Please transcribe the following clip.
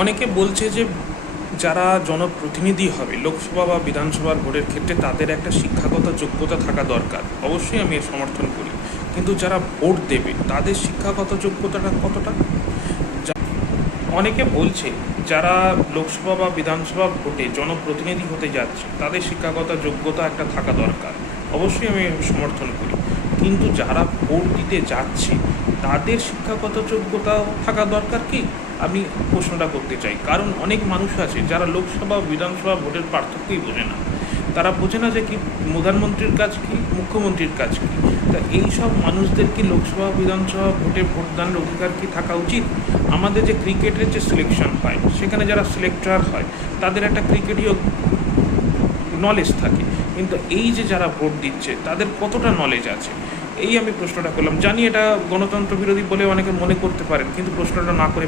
অনেকে বলছে যে যারা জনপ্রতিনিধি হবে লোকসভা বা বিধানসভার ভোটের ক্ষেত্রে তাদের একটা শিক্ষাগত যোগ্যতা থাকা দরকার। অবশ্যই আমি এর সমর্থন করি, কিন্তু যারা ভোট দেবে তাদের শিক্ষাগত যোগ্যতাটা কতটা? অনেকে বলছে যারা লোকসভা বা বিধানসভা ভোটে জনপ্রতিনিধি হতে যাচ্ছে তাদের শিক্ষাগত যোগ্যতা একটা থাকা দরকার। অবশ্যই আমি সমর্থন করি, কিন্তু যারা ভোট দিতে যাচ্ছে তাদের শিক্ষাগত যোগ্যতাও থাকা দরকার কি? আমি প্রশ্নটা করতে চাই, কারণ অনেক মানুষ আছে যারা লোকসভা ও বিধানসভা ভোটের পার্থক্যই বোঝে না। তারা বোঝে না যে কি প্রধানমন্ত্রীর কাজ কি, মুখ্যমন্ত্রীর কাজ কি। তা এই সব মানুষদের কি লোকসভা বিধানসভা ভোটে ভোটদানের অধিকার কি থাকা উচিত? আমাদের যে ক্রিকেটের যে সিলেকশন হয় সেখানে যারা সিলেক্টর হয় তাদের একটা ক্রিকেটীয় নলেজ থাকে, কিন্তু এই যে যারা ভোট দিচ্ছে তাদের কতটা নলেজ আছে? এই আমি প্রশ্নটা করলাম। জানি এটা গণতন্ত্র বিরোধী বলে অনেকে মনে করতে পারেন, কিন্তু প্রশ্নটা না করে